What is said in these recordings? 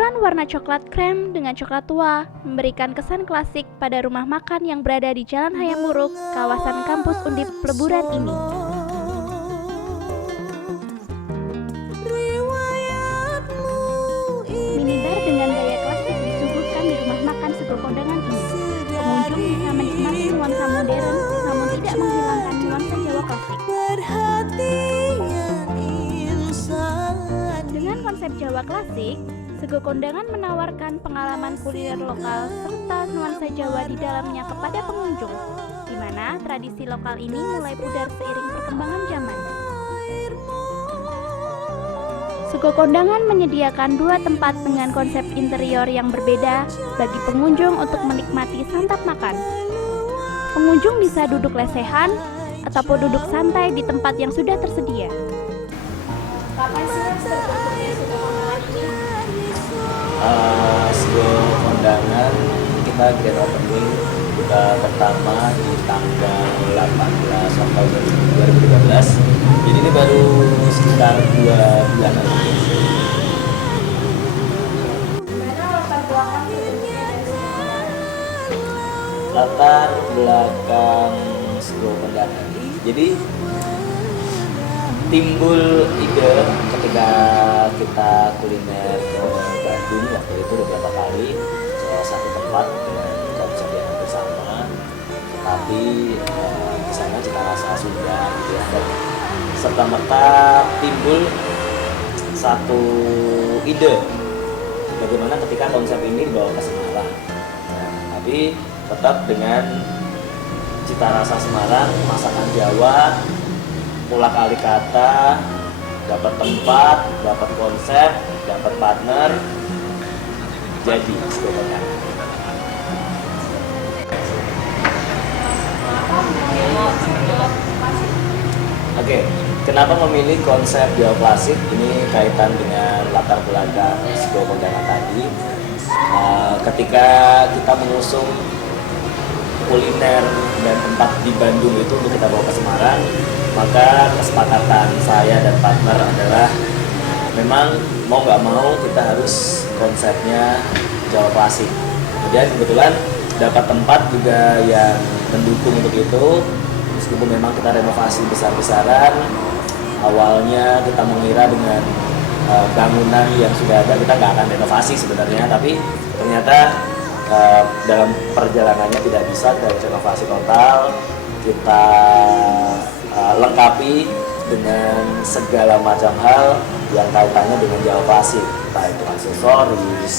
Campuran warna coklat krem dengan coklat tua memberikan kesan klasik pada rumah makan yang berada di Jalan Hayam Wuruk, kawasan kampus Undip Peleburan ini. Minibar dengan gaya klasik disuguhkan di rumah makan Sego Kondangan ini. Pengunjung bisa menikmati nuansa modern namun tidak menghilangkan nuansa Jawa klasik. Dengan konsep Jawa klasik, Sego Kondangan menawarkan pengalaman kuliner lokal serta nuansa Jawa di dalamnya kepada pengunjung, di mana tradisi lokal ini mulai pudar seiring perkembangan zaman. Sego Kondangan menyediakan dua tempat dengan konsep interior yang berbeda bagi pengunjung untuk menikmati santap makan. Pengunjung bisa duduk lesehan ataupun duduk santai di tempat yang sudah tersedia. Kapan sih terbentuknya Sego Kondangan ini? Sego Kondangan kita grand opening buka pertama di tanggal 18 Oktober 2013. Jadi ini baru sekitar 2 bulanan. Latar belakang Sego Kondangan. Jadi timbul ide ketika kita kuliner ke Bandung waktu itu beberapa kali, salah satu tempat dengan konsep yang hampir sama, tapi di sana cita rasa Sunda gitu ya, dan serta merta timbul satu ide bagaimana ketika konsep ini dibawa ke Semarang. Nah, tapi tetap dengan cita rasa Semarang, masakan Jawa, pola kali kata, dapat tempat, dapat konsep, dapat partner, jadi Sego Kondangan. Oke, kenapa memilih konsep Jawa klasik? Ini kaitan dengan latar belakang Sego Kondangan tadi. Ketika kita mengusung kuliner dan tempat di Bandung itu untuk kita bawa ke Semarang, maka kesepakatan saya dan partner adalah memang mau nggak mau kita harus konsepnya Jawa klasik. Kemudian kebetulan dapat tempat juga yang mendukung untuk itu, meskipun memang kita renovasi besar-besaran. Awalnya kita mengira dengan bangunan yang sudah ada kita nggak akan renovasi sebenarnya, tapi ternyata dalam perjalanannya tidak bisa, kita harus renovasi total. Kita lengkapi dengan segala macam hal yang kaitannya dengan Jawa klasik, entah itu aksesoris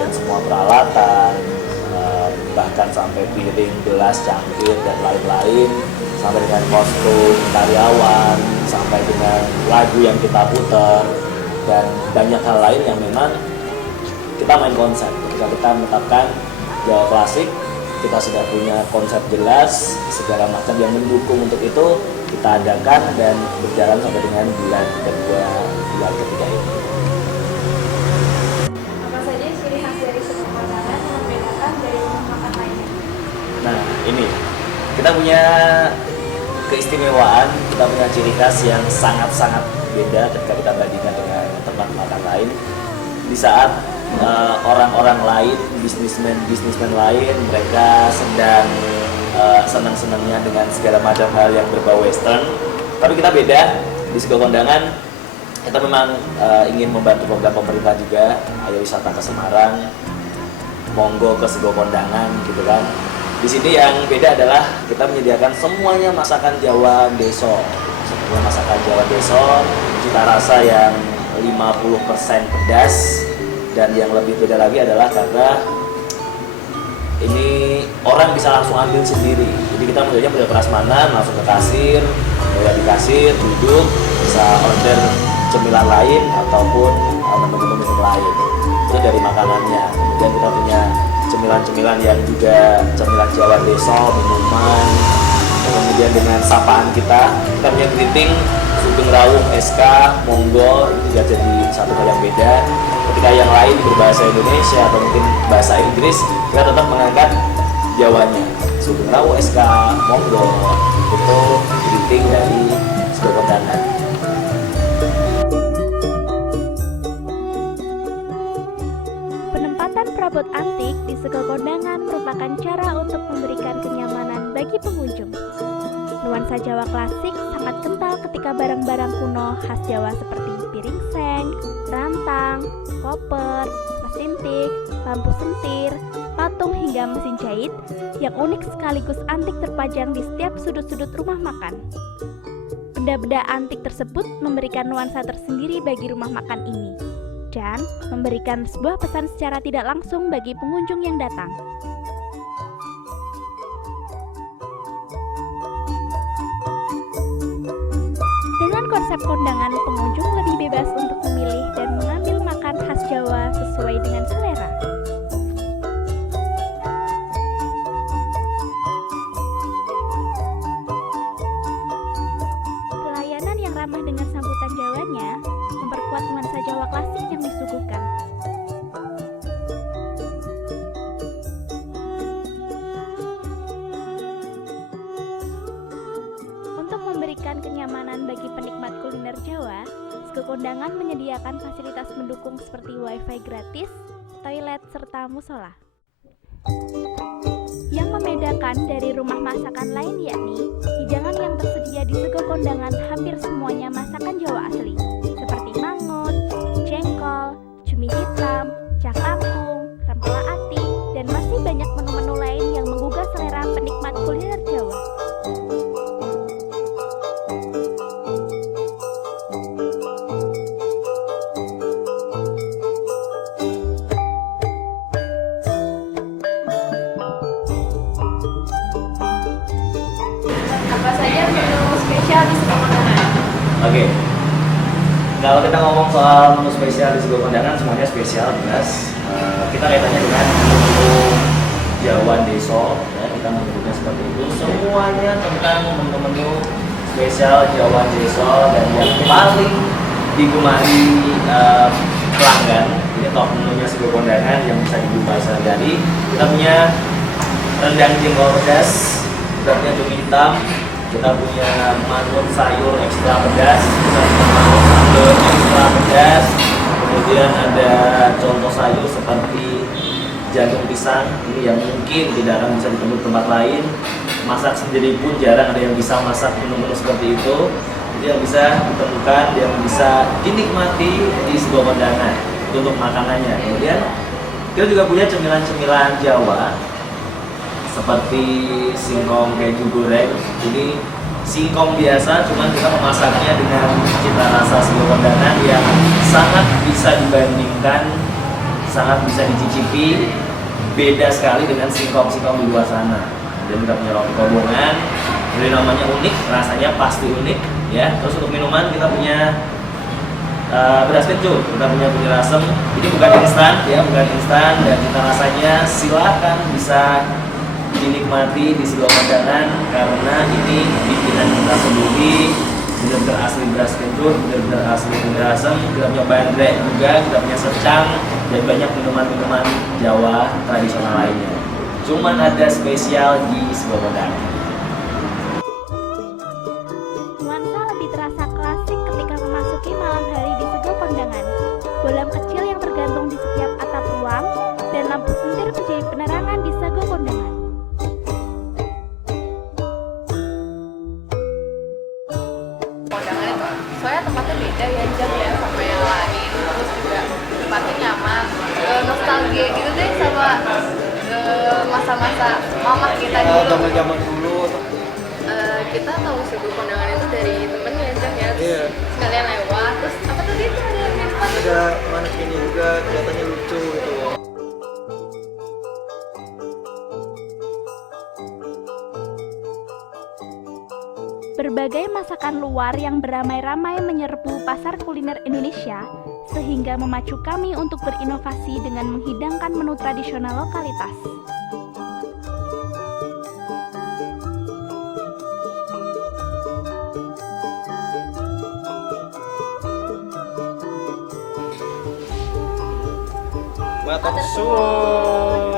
dan semua peralatan, bahkan sampai piring, gelas, cangkir dan lain-lain, sampai dengan kostum karyawan, sampai dengan lagu yang kita putar, dan banyak hal lain yang memang kita main konsep. Ketika kita menetapkan Jawa klasik, kita sudah punya konsep jelas, segala macam yang mendukung untuk itu kita adakan dan berjalan sampai dengan bulan kedua, bulan ketiga ini. Apa saja ciri khas dari Sego Kondangan yang membedakan dari rumah makan lainnya? Nah, ini kita punya keistimewaan, kita punya ciri khas yang sangat-sangat beda ketika kita bandingkan dengan tempat makan lain. Di saat orang-orang lain, bisnismen lain, mereka sedang senang-senangnya dengan segala macam hal yang berbau western, tapi kita beda. Di Sego Kondangan kita memang ingin membantu program pemerintah juga, ayo wisata ke Semarang, monggo ke Sego Kondangan gitu kan. Di sini yang beda adalah kita menyediakan semuanya masakan Jawa Deso, semuanya masakan Jawa Deso, cita rasa yang 50% pedas. Dan yang lebih beda lagi adalah karena ini orang bisa langsung ambil sendiri. Jadi kita modelnya model prasmanan, langsung ke kasir, bayar di kasir, duduk, bisa order cemilan lain ataupun menu-menu lain. Itu dari makanannya. Kemudian kita punya cemilan-cemilan yang juga cemilan Jawa Deso, minuman. Kemudian dengan sapaan kita punya greeting, sugeng rawuh, SK, monggo, itu juga jadi satu hal yang beda. Ketika yang lain berbahasa Indonesia atau mungkin bahasa Inggris, kita tetap mengangkat Jawanya. Sugeng rawuh, SK, monggo, itu greeting dari Sego Kondangan. spot antik di Sego Kondangan merupakan cara untuk memberikan kenyamanan bagi pengunjung. Nuansa Jawa klasik sangat kental ketika barang-barang kuno khas Jawa seperti piring seng, rantang, koper, mesin tik, lampu sentir, patung hingga mesin jahit yang unik sekaligus antik terpajang di setiap sudut-sudut rumah makan. Benda-benda antik tersebut memberikan nuansa tersendiri bagi rumah makan ini dan memberikan sebuah pesan secara tidak langsung bagi pengunjung yang datang. Dengan konsep kondangan, pengunjung lebih bebas untuk memilih dan mengambil makan khas Jawa sesuai dengan selera. Pelayanan yang ramah dengan sambutan Jawanya memperkuat nuansa Jawa klasik yang disuguhkan. Untuk memberikan kenyamanan bagi penikmat kuliner Jawa, Sego Kondangan menyediakan fasilitas mendukung seperti wifi gratis, toilet, serta musola. Yang membedakan dari rumah masakan lain yakni hidangan yang tersedia di Sego Kondangan hampir semuanya masakan Jawa asli, seperti mangut, jengkol, cumi hitam, cak kangkung, rempela ati, dan masih banyak menu-menu lain yang menggugah selera penikmat kuliner Jawa. Apa saja menu spesial di Sego Kondangan? Oke. Kalau kita ngomong soal menu spesial di Sego Kondangan, semuanya spesial, jelas. Kita kaitannya dengan menu Jawa Deso, ya, kita menyebutnya seperti itu. Semuanya tentang menu-menu spesial Jawa Deso dan yang paling digemari pelanggan. Ini top menunya Sego Kondangan yang bisa dibuka sehari-hari. Kita punya rendang jengkol pedas, kita punya cumi hitam, kita punya mangut sayur ekstra pedas, kita punya mangut sambal ekstra pedas, kemudian ada contoh sayur seperti jantung pisang, ini yang mungkin tidak akan bisa ditemui tempat lain. Masak sendiri pun jarang ada yang bisa masak menu-menu seperti itu. Jadi yang bisa ditemukan, yang bisa dinikmati di Sego Kondangan untuk makanannya. Kemudian kita juga punya cemilan-cemilan Jawa seperti singkong keju goreng. Ini singkong biasa, cuman kita memasaknya dengan cita rasa Sego Kondangan yang sangat bisa dibandingkan, sangat bisa dicicipi, beda sekali dengan singkong-singkong di luar sana. Dan kita punya roti kobongan, jadi namanya unik, rasanya pasti unik, ya. Terus untuk minuman kita punya beras kencur, kita punya benih asem. Ini bukan instan, ya, bukan instan, dan cita rasanya silakan bisa dinikmati di Sego Kondangan karena ini bikinan kita sendiri, benar-benar asli beras kencur, benar-benar asli beras asem. Kita punya bandrek juga, kita punya secang, dan banyak minuman-minuman Jawa tradisional lainnya. Cuman ada spesial di Sego Kondangan. Nuansa lebih terasa klasik ketika memasuki malam hari di Sego Kondangan. Bolam kecil yang tergantung di setiap atap ruang dan lampu sentir menjadi penerangan di Sego Kondangan. Kondangan itu soalnya tempatnya beda ya, Jam, ya, sama yang lain. Terus juga tempatnya nyaman, nostalgia gitu deh sama masa-masa mama kita dulu. Zaman dulu. Kita tahu Sego Kondangan itu dari temennya, Jam, ya. Terus Iya. sekalian lewat. Terus apa tadi itu ada minuman? Ada manekinnya juga, kelihatannya lucu gitu. Berbagai masakan luar yang beramai-ramai menyerbu pasar kuliner Indonesia, sehingga memacu kami untuk berinovasi dengan menghidangkan menu tradisional lokalitas. Matur suwun.